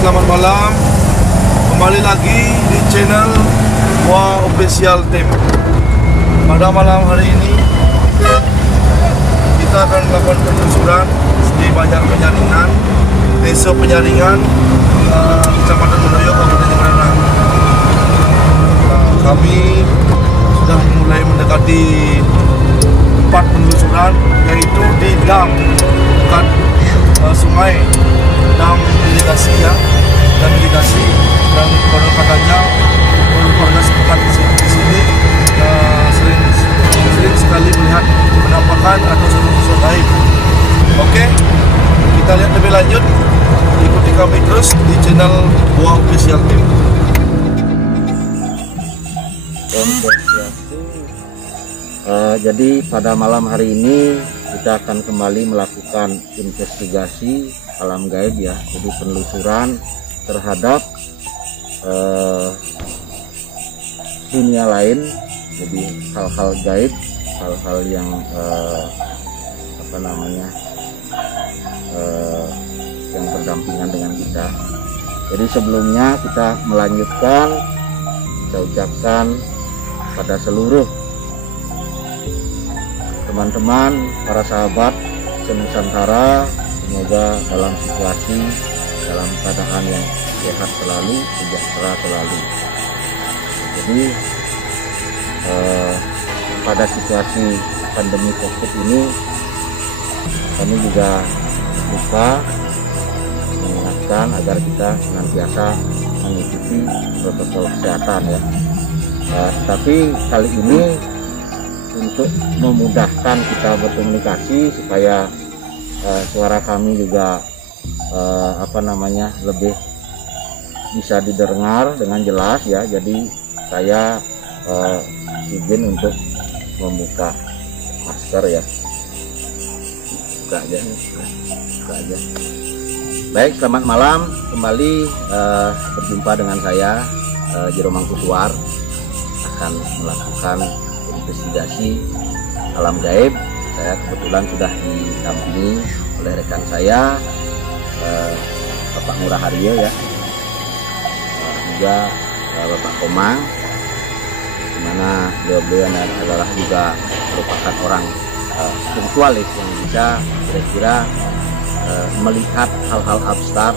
Selamat malam, kembali lagi di channel Gua Official Team. Pada malam hari ini kita akan melakukan penelusuran di banyak penjaringan, desa penjaringan, Kecamatan Mendoyo, Kabupaten Jemberana. Kami sudah mulai mendekati tempat penelusuran, yaitu di dam dekat sungai, dam irigasi ya, dam irigasi, dan konon katanya warga sekitar di sini sering sekali melihat penampakan atau sosok gaib. Oke, kita lihat lebih lanjut, ikuti kami terus di channel Gua Official Team. Jadi pada malam hari ini kita akan kembali melakukan investigasi alam gaib ya, jadi penelusuran terhadap dunia lain, jadi hal-hal gaib, hal-hal yang yang berdampingan dengan kita. Jadi sebelumnya kita melanjutkan, kita ucapkan pada seluruh teman-teman, para sahabat senusantara, semoga dalam situasi, dalam keadaan yang sehat selalu, sejahtera selalu. Jadi pada situasi pandemi COVID ini kami juga lupa mengingatkan agar kita senantiasa mengikuti protokol kesehatan ya. Tapi kali ini untuk memudahkan kita berkomunikasi supaya suara kami juga lebih bisa didengar dengan jelas ya. Jadi saya izin untuk membuka masker ya. Buka aja. Baik, selamat malam kembali, berjumpa dengan saya Jero Mangkutuar, akan melakukan investigasi alam gaib. Saya kebetulan sudah didampingi oleh rekan saya, Bapak Ngurah Haryo ya, juga Bapak Komang, dimana beliau adalah juga merupakan orang spiritualis yang bisa kira-kira melihat hal-hal abstrak,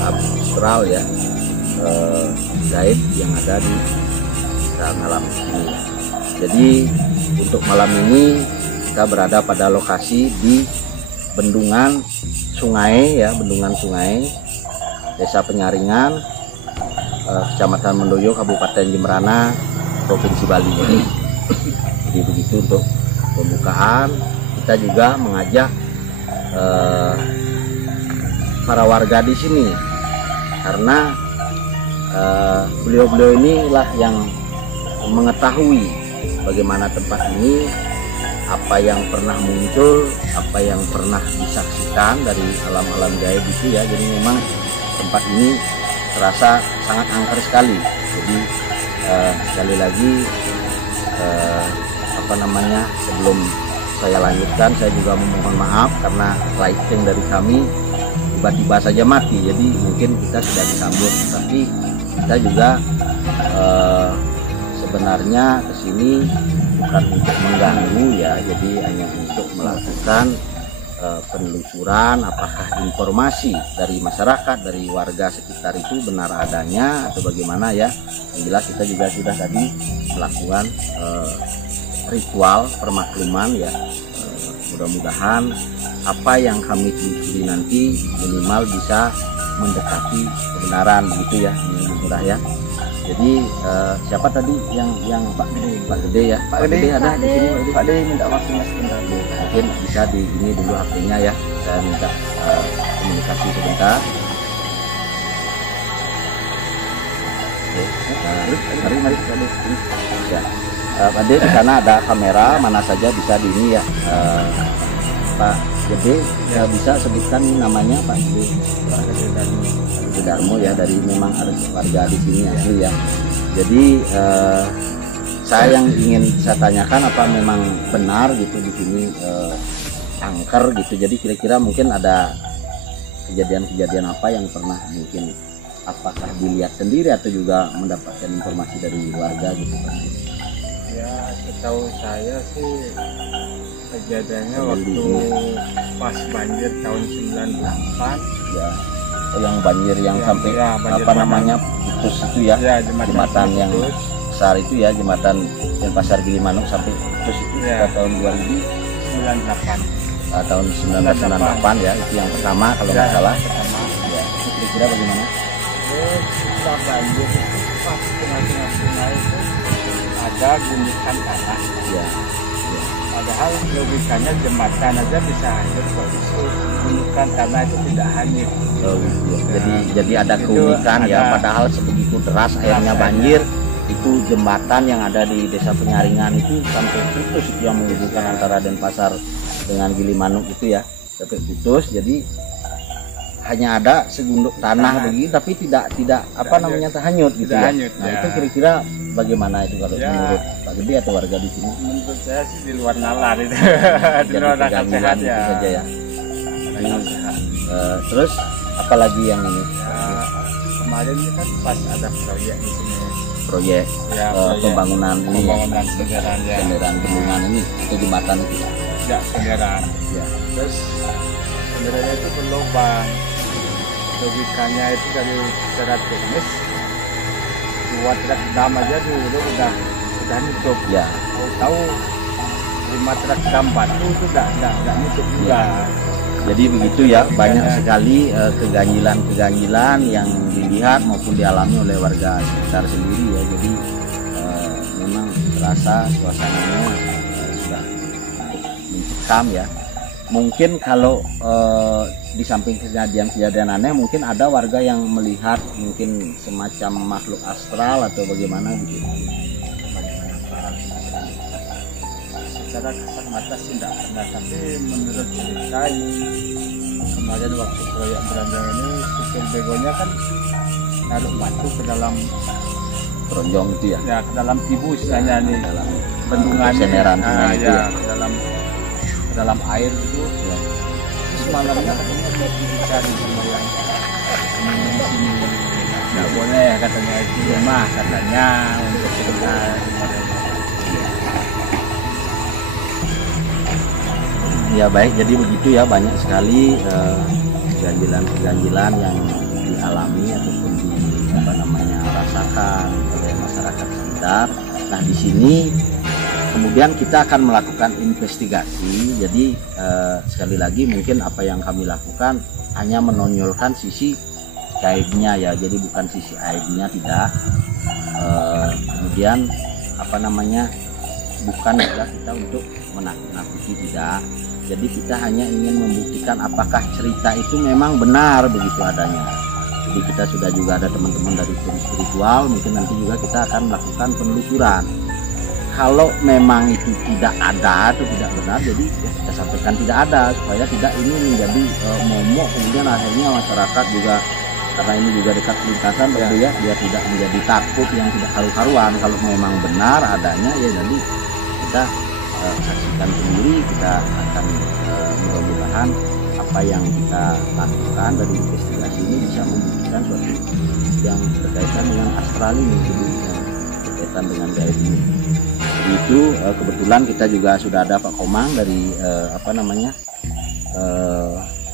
abstral ya, gaib yang ada di dalam alam ini. Jadi untuk malam ini kita berada pada lokasi di bendungan sungai ya, bendungan sungai Desa Penyaringan, Kecamatan Mendoyo, Kabupaten Jemberana, Provinsi Bali. Jadi begitu untuk pembukaan. Kita juga mengajak para warga di sini karena beliau-beliau inilah yang mengetahui bagaimana tempat ini, apa yang pernah muncul, apa yang pernah disaksikan dari alam-alam gaib itu ya. Jadi memang tempat ini terasa sangat angker sekali. Jadi sekali lagi sebelum saya lanjutkan, saya juga memohon maaf karena lighting dari kami tiba-tiba saja mati. Jadi mungkin kita sudah disambut, tapi kita juga sebenarnya kesini bukan untuk mengganggu ya, jadi hanya untuk melakukan penelusuran apakah informasi dari masyarakat, dari warga sekitar itu benar adanya atau bagaimana ya. Yang jelas kita juga sudah tadi melakukan ritual permakluman ya. Mudah-mudahan apa yang kami telusuri nanti minimal bisa mendekati kebenaran begitu ya, mudah ya. Jadi siapa tadi yang Pak Gede ya? Pak Gede ada di sini. Pak Gede minta waktu mas sebentar. Mungkin bisa di ini dulu HP-nya ya. Saya minta komunikasi sebentar. Oke, mari Pak Gede. Ya. Pak Gede, di sana ada kamera, mana saja bisa di ini ya. Pak Gede, bisa sebutkan namanya Pak Gede. Pak Gede Darmo. Gede Darmo ya, dari memang ada warga di sini asli ya. Jadi saya yang ingin saya tanyakan, apa memang benar gitu di sini angker gitu. Jadi kira-kira mungkin ada kejadian-kejadian apa yang pernah mungkin apakah dilihat sendiri atau juga mendapatkan informasi dari warga gitu Pak? Ya, setahu saya sih kejadiannya waktu pas banjir tahun 98 Ya, yang banjir yang Ya, sampai ya, banjir apa bandang. namanya putus itu ya, ya jembatan yang putus. besar itu ya, jembatan Denpasar Gilimanuk sampai putus itu Ya. tahun 2000 98 tahun 1998 ya, itu yang pertama kalau nggak salah. pertama. Ya, itu kira-kira bagaimana? Setelah banjir itu pas tengah-tengah sungai itu ada gundukan tanah. Ya, Padahal logikanya jembatan aja bisa hanyut, kok itu gundukan tanah itu tidak hanyut. oh, ya. Jadi ada Itu keunikan ya, ada- padahal sebegitu deras airnya airnya. banjir, itu jembatan yang ada di Desa Penyaringan itu sampai putus, itu yang menghubungkan antara Denpasar dengan Gilimanuk itu ya, sampai putus. Jadi hanya ada segunduk tanah begini, tapi tidak apa namanya terhanyut gitu Tidak ya. hanyut, Nah ya. itu kira-kira bagaimana itu kalau Ya. menurut Pak Gede atau warga di sini? Menurut saya sih di luar nalar itu. Di Jadi luar akal kegangguan sehat itu ya. saja ya. Akal sehat. Terus apalagi yang ini Ya, kemarin ini kan pas ada proyek di sini. proyek Ya, proyek pembangunan ini ya, pembangunan kendaraan ya. kendaraan bendungan ini atau jembatan itu ya. Ya, kendaraan. Ya. Terus kendaraannya itu berlubang. Logikanya itu dari secara teknis dua truk dam aja dulu udah nutup. Ya. Tahu 5 truk dam batu itu udah nutup juga. Jadi begitu ya, banyak sekali keganjilan-keganjilan yang dilihat maupun dialami oleh warga sekitar sendiri ya. Jadi memang terasa suasananya sudah mencekam ya. Mungkin kalau di samping kejadian-kejadian aneh, mungkin ada warga yang melihat mungkin semacam makhluk astral atau bagaimana gitu. Secara kasat mata sih tidak pernah, tapi menurut cerita ini kemarin waktu proyek berandang ini supir begonya kan naruh batu ke dalam Keronjong itu ya. ke dalam tibu istilahnya nih, Dalam bendungan seneran sungai itu ya. ke dalam air itu. Ya. Terus malamnya katanya dia dicari sama yang sini nggak boleh katanya itu rumah katanya untuk sebentar. Ya baik, jadi begitu ya, banyak sekali keganjilan-keganjilan yang dialami ataupun rasakan oleh masyarakat sekitar. Nah di sini kemudian kita akan melakukan investigasi. Jadi sekali lagi mungkin apa yang kami lakukan hanya menonjolkan sisi gaibnya ya, jadi bukan sisi aibnya, tidak. Kemudian bukan juga kita untuk menakut-nakuti, tidak. Jadi kita hanya ingin membuktikan apakah cerita itu memang benar begitu adanya. Jadi kita sudah juga ada teman-teman dari tim spiritual, mungkin nanti juga kita akan melakukan penelusuran. Kalau memang itu tidak ada atau tidak benar, jadi ya kita sampaikan tidak ada, supaya tidak ini menjadi momok, kemudian akhirnya masyarakat juga, karena ini juga dekat lintasan ya, dia tidak menjadi takut yang tidak karu-karuan. Kalau memang benar adanya ya nanti kita saksikan sendiri, kita akan mudah-mudahan apa yang kita lakukan dari investigasi ini bisa membuktikan suatu yang berkaitan dengan astral ini, jadi berkaitan dengan gaib ini. Itu kebetulan kita juga sudah ada Pak Komang dari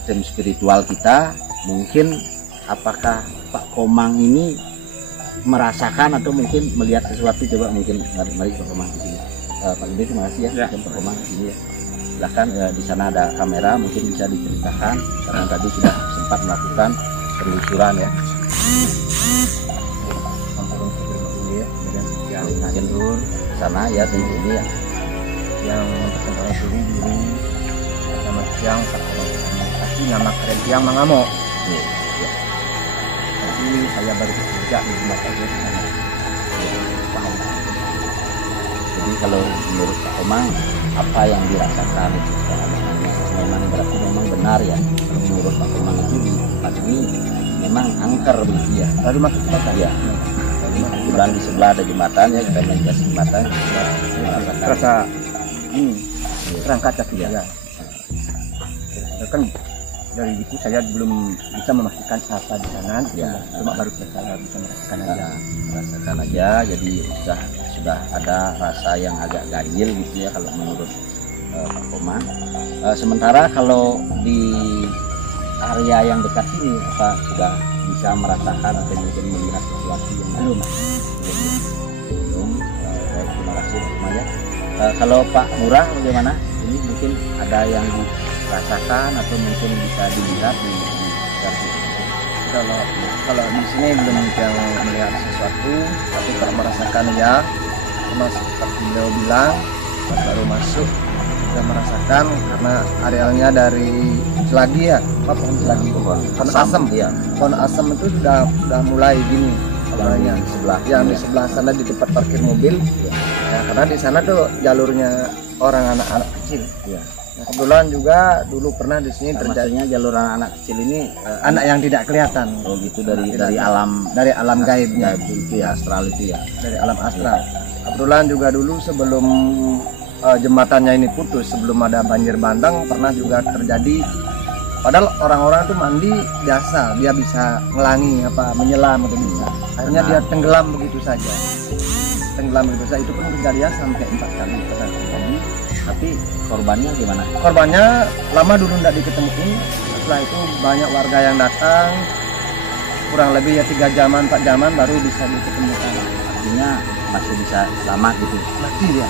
tim spiritual kita. Mungkin apakah Pak Komang ini merasakan atau mungkin melihat sesuatu? Coba mungkin mari Pak Komang di sini. Pak Gede, terima kasih ya, Pak Komang di sini ya. Silahkan, di sana ada kamera, mungkin bisa diceritakan karena tadi sudah sempat melakukan penelusuran ya. jalur sana ya di ini ya. yang terkenal dulu nama Tiang tapi nama keren Tiang Mangamo. Iya, iya. Tapi saya baru kerja di jembatan di sana. Paham. Jadi kalau menurut Pak Komang apa yang dirasakan itu memang berarti memang benar ya. Kalau menurut Pak Komang itu di tempat ini memang angker begitu ya. Baru masuk jembatan. Ya. Kebetulan di sebelah ada jembatan ya, kita menjas jembatan kita merasakan. Terasa ini perangkat kaki Ya. ya. Kan dari itu saya belum bisa memastikan apa di sana, Ya. cuma baru saya bisa merasakan aja. Merasakan aja, jadi sudah ada rasa yang agak ganjil gitu ya kalau menurut Pak Komang. Sementara kalau di area yang dekat sini apa sudah bisa merasakan atau mungkin melihat sesuatu yang belum? Baik, terima kasih semuanya. Kalau Pak Murah bagaimana? Ini mungkin ada yang dirasakan atau mungkin bisa dilihat di sekitar sini. Kalau di sini belum yang melihat sesuatu, tapi kalau merasakan ya, cuma seperti beliau bilang, pas baru masuk sudah merasakan karena arealnya dari selagi ya, apa pohon selagi, pohon asam, ya. pohon asam itu sudah mulai gini, awalnya Di sebelah yang di ya. sebelah sana di tempat parkir mobil, ya karena di sana tuh jalurnya orang anak-anak kecil. Ya. Nah, kebetulan juga dulu pernah di sini terjadi Maksudnya jalur anak kecil ini anak yang tidak kelihatan oh gitu dari alam alam gaibnya. itu ya astral itu ya. Dari alam astral. Kebetulan juga dulu sebelum jembatannya ini putus, sebelum ada banjir bandang pernah juga terjadi. Padahal orang-orang tuh mandi biasa, dia bisa ngelangi apa menyelam atau bisa. Akhirnya dia tenggelam begitu saja. Tenggelam begitu saja. Itu pun kejadian sampai 4 kali pernah terjadi. Tapi korbannya gimana? Korbannya lama dulu tidak diketemuin. Setelah itu banyak warga yang datang. Kurang lebih ya 3 jaman 4 jaman baru bisa diketemukan. Artinya masih bisa selamat gitu. Mati dia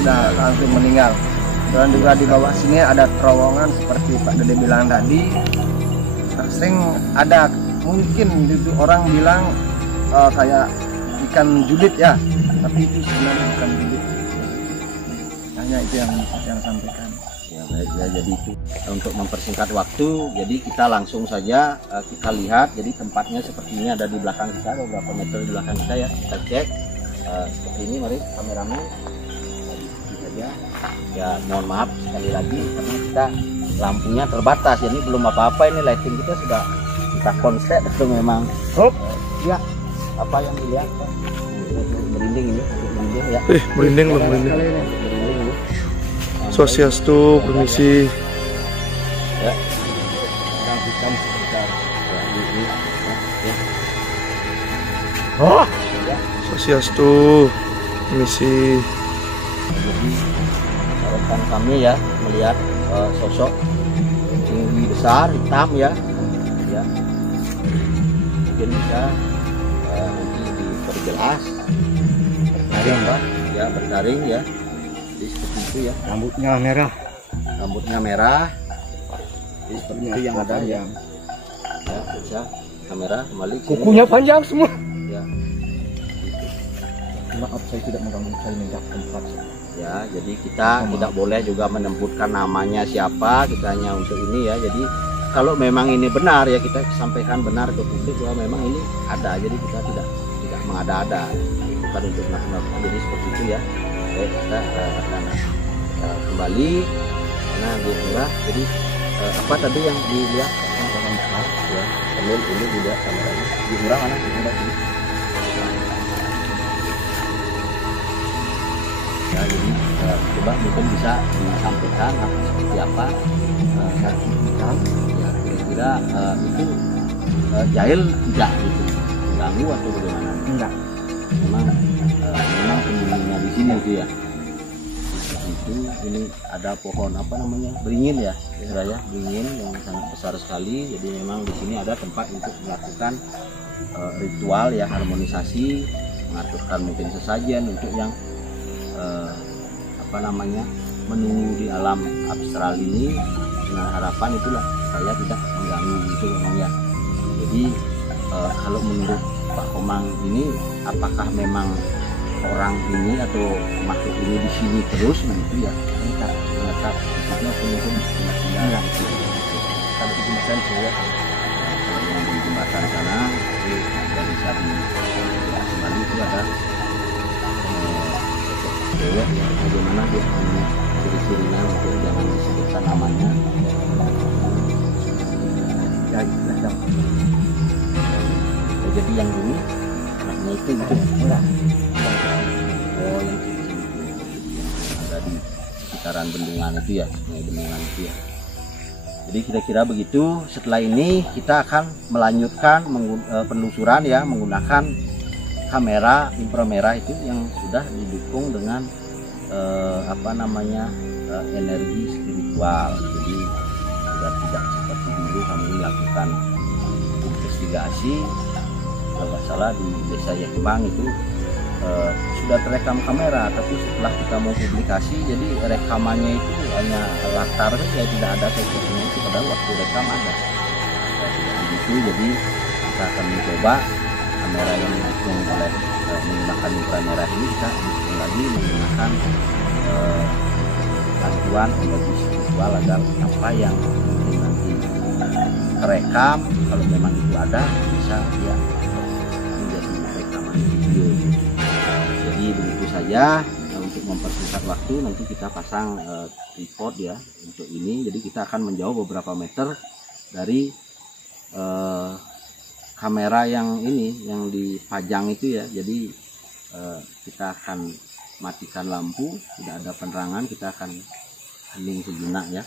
sudah langsung meninggal. Dan juga di bawah sini ada terowongan seperti Pak Dede bilang tadi. Sering ada mungkin itu orang bilang kayak ikan julid ya, tapi itu sebenarnya bukan julid. Hanya itu yang sampaikan. Ya baik ya, jadi itu untuk mempersingkat waktu, jadi kita langsung saja kita lihat. Jadi tempatnya seperti ini ada di belakang kita, beberapa meter di belakang kita ya. Kita cek seperti ini, mari kameramen. Ya, ya mohon maaf sekali lagi karena kita lampunya terbatas, jadi belum apa-apa ini lighting kita sudah kita konsep itu memang. Ya apa yang dilihat Pak? Merinding ini, merinding ya. Merinding loh, merinding. Merinding ini. Swastiastu, permisi. Ya. Orang hitam sebentar. Ya, ini. Ya. Oh, Ya. Swastiastu, permisi. Jadi harapan kami ya melihat sosok tinggi besar hitam ya, mungkin bisa nanti diperjelas bertaring Pak ya, bertaring ya, jadi seperti itu ya, Rambutnya merah. jadi seperti itu yang ada ya, bisa kamera kembali sini. Kukunya panjang semua. Ya, Maaf saya tidak mengganggu, saya minta tempat. ya, jadi kita tidak boleh juga menyebutkan namanya siapa, kita hanya untuk ini ya. Jadi kalau memang ini benar ya kita sampaikan benar ke publik bahwa memang ini ada, jadi kita tidak mengada-ada, bukan untuk nakut-nakut. Jadi seperti itu ya. Baik, kita akan kembali karena di Murah. Jadi apa tadi yang dilihat ya, sambil ini dilihat kameranya di Murah mana? Di Murah ini. Ya, jadi coba mungkin bisa disampaikan seperti apa ya kira-kira itu jahil tidak gitu mengganggu atau bagaimana? Enggak. Memang penyembunyinya di sini itu ya. Seperti itu. Ini ada pohon apa namanya, beringin ya, beringin yang sangat besar sekali. Jadi memang di sini ada tempat untuk melakukan ritual ya, harmonisasi, mengaturkan mungkin sesajen untuk yang apa namanya, menunggu di alam astral ini, dengan harapan itulah saya tidak mengganggu gitu memang ya. Jadi kalau menurut Pak Komang ini, apakah memang orang ini atau makhluk ini di sini terus begitu ya, menetap maksudnya mungkin pindah-pindah gitu. Kalau di jembatan saya kalau yang di jembatan sana itu nggak bisa di kembali, itu ada cewek ya, bagaimana dia punya ciri-cirinya, mungkin jangan disebutkan namanya ya, gitu. Jadi yang ini anaknya itu gitu enggak? Oh, yang ada di sekitaran bendungan itu ya, bendungan itu ya. Jadi kira-kira begitu. Setelah ini kita akan melanjutkan penelusuran ya, menggunakan kamera inframerah itu yang sudah didukung dengan energi spiritual. Jadi sudah tidak seperti dulu kami melakukan investigasi, kalau nggak salah di desa Yakimang itu sudah terekam kamera, tapi setelah kita mau publikasi jadi rekamannya itu hanya latar saja, tidak ada sosoknya itu, padahal waktu rekam ada. Begitu, jadi kita akan mencoba kamera yang didukung oleh menggunakan inframerah ini, kita dukung lagi menggunakan bantuan energi spiritual agar apa yang mungkin nanti terekam, kalau memang itu ada, bisa ya menjadi rekaman video. Jadi begitu saja. Untuk mempersingkat waktu nanti kita pasang tripod ya untuk ini. Jadi kita akan menjauh beberapa meter dari kamera yang ini yang dipajang itu ya. Jadi kita akan matikan lampu, tidak ada penerangan, kita akan hening sejenak ya,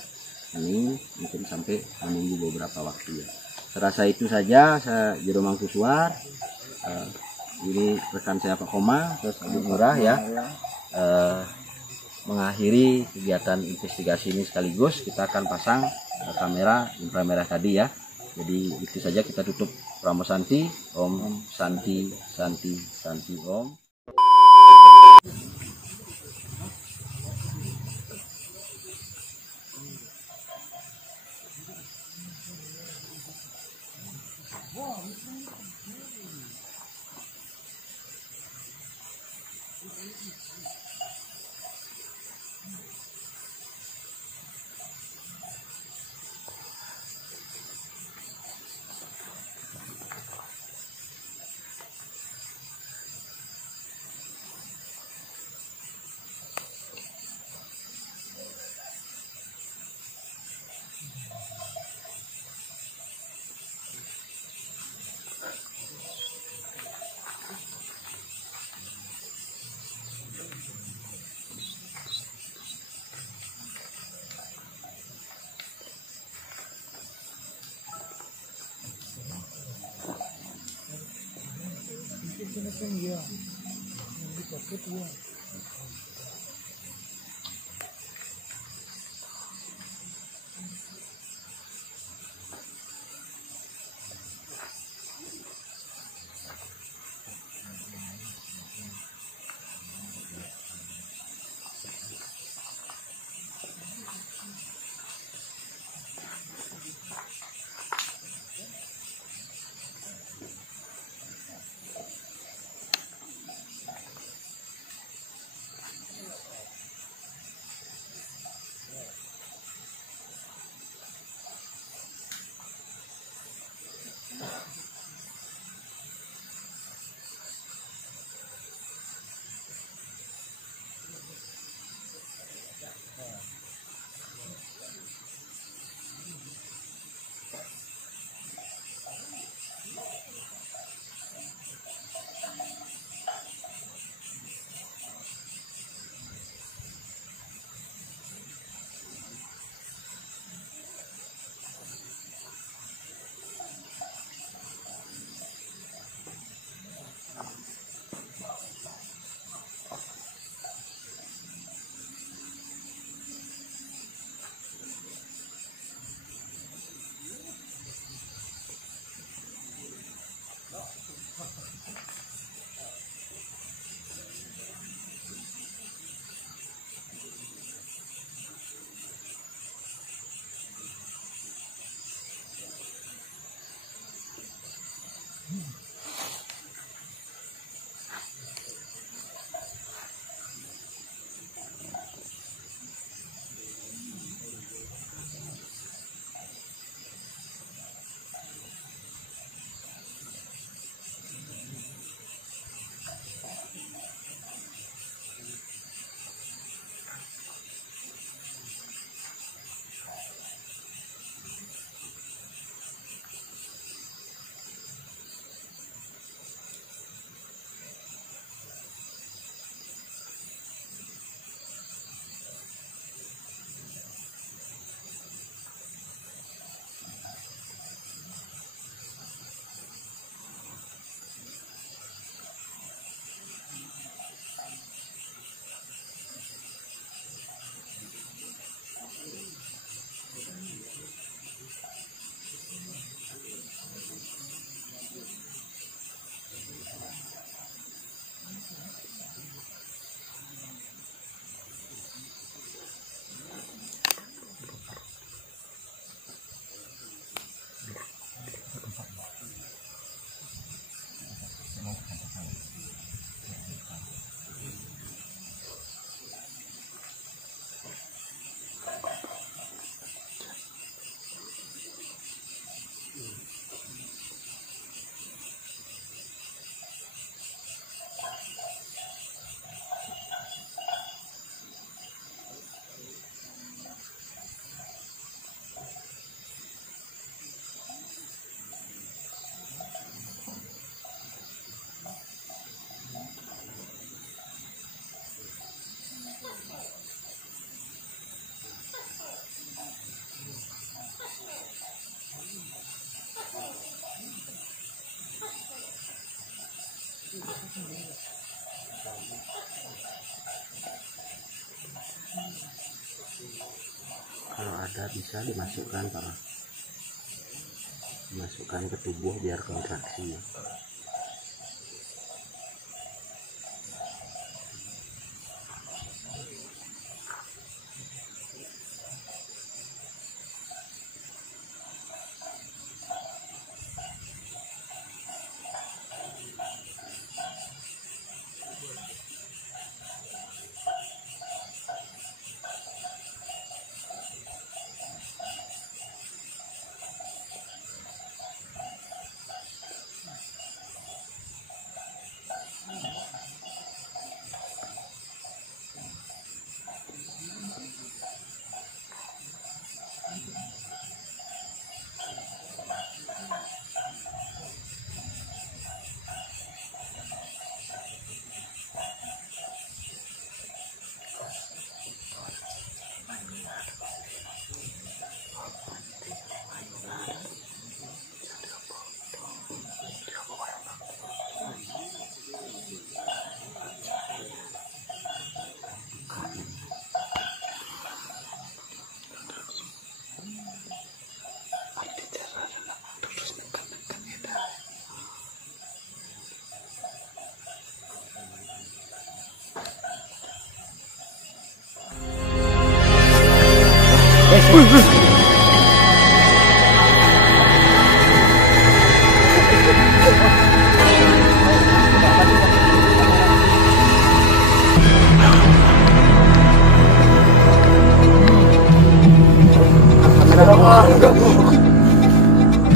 hening mungkin sampai menunggu beberapa waktu ya. Serasa itu saja. Saya Jero Mangkuswar, ini rekan saya Pak Koma, terus Abu Murah ya, mengakhiri kegiatan investigasi ini. Sekaligus kita akan pasang kamera inframerah tadi ya. Jadi itu saja, kita tutup Pramo Santi. Om Santi Santi Santi Om. Kalau ada bisa dimasukkan Pak, dimasukkan ke tubuh biar kontraksi.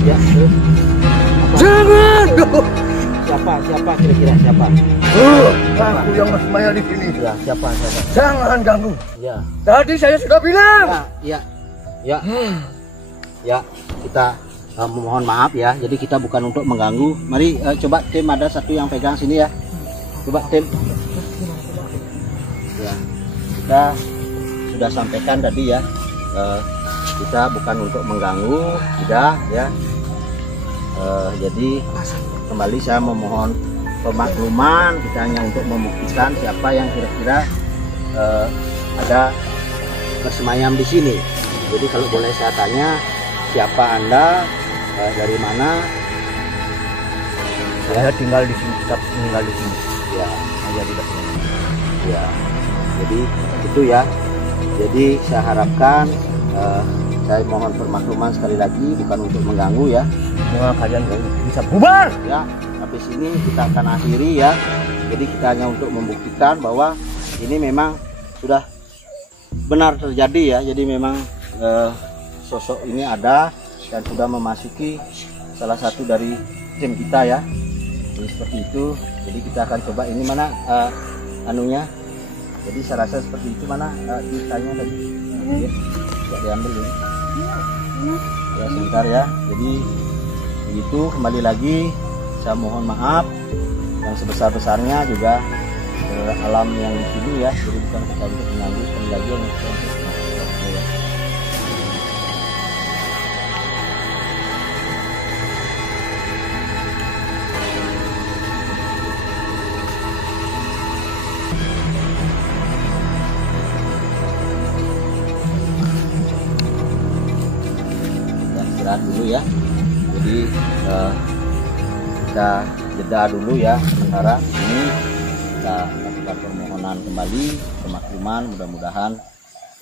Ya, Jangan! Siapa kira-kira siapa? Aku yang bersemaya di sini. Ya, siapa? Jangan ganggu. Ya, Tadi saya sudah bilang. ya. Ya, kita mohon maaf ya. Jadi kita bukan untuk mengganggu. Mari coba tim ada satu yang pegang sini ya. Coba tim. Ya, kita sudah sampaikan tadi ya. Kita bukan untuk mengganggu, tidak ya. Jadi kembali saya memohon pemakluman, kita hanya untuk membuktikan siapa yang kira-kira ada bersemayam di sini. Jadi kalau boleh saya tanya, siapa Anda, dari mana? Saya tinggal di sini, tetap tinggal di sini. Ya, Saya tidak punya. ya. Jadi itu ya. Jadi saya harapkan saya mohon permakluman sekali lagi, bukan untuk mengganggu ya. Semua kalian bisa bubar. Ya, habis ini kita akan akhiri ya. Jadi kita hanya untuk membuktikan bahwa ini memang sudah benar terjadi ya. Jadi memang sosok ini ada dan sudah memasuki salah satu dari tim kita ya. Jadi seperti itu. Jadi kita akan coba ini mana anunya. Jadi saya rasa seperti itu, mana ditanya tadi. Ya, tidak diambil ini. Ya sebentar ya. Jadi begitu, kembali lagi saya mohon maaf yang sebesar-besarnya juga alam yang di sini ya. Jadi bukan kita untuk mengganggu, sekali lagi yang ya. Istirahat dulu ya. Jadi kita jeda dulu ya sementara ini, kita lakukan permohonan kembali pemakluman. Mudah-mudahan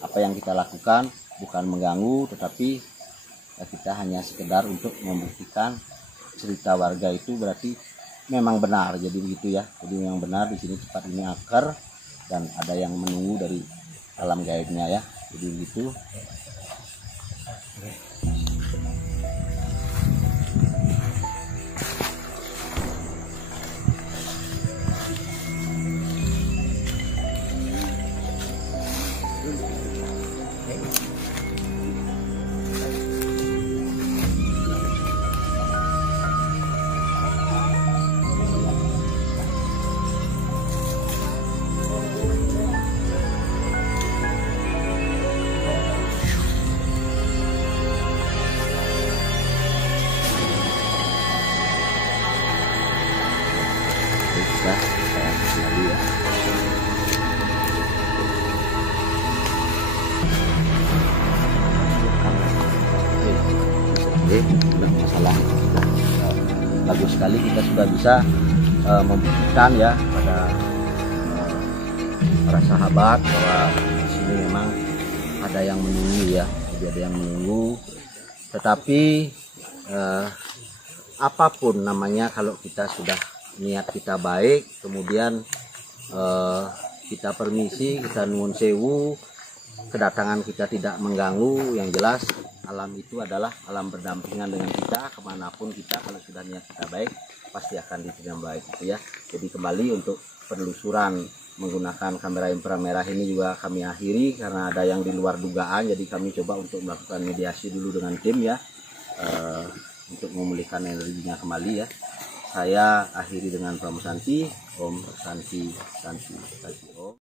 apa yang kita lakukan bukan mengganggu, tetapi kita hanya sekedar untuk membuktikan cerita warga itu berarti memang benar. Jadi begitu ya. Jadi memang benar di sini tempat ini akar dan ada yang menunggu dari alam gaibnya ya. Jadi begitu. Oke, nah, masalah bagus sekali kita sudah bisa membuktikan ya pada para sahabat bahwa di sini memang ada yang menunggu ya, jadi ada yang menunggu. Tetapi apapun namanya, kalau kita sudah niat kita baik, kemudian kita permisi, kita nuwun sewu, kedatangan kita tidak mengganggu, yang jelas alam itu adalah alam berdampingan dengan kita kemanapun kita. Kalau sudah niat kita baik pasti akan diterima baik gitu ya. Jadi kembali untuk penelusuran menggunakan kamera inframerah ini juga kami akhiri karena ada yang di luar dugaan. Jadi kami coba untuk melakukan mediasi dulu dengan tim ya, untuk memulihkan energinya kembali ya. Saya akhiri dengan Pramusanti, Om Santi Santi Santi Om.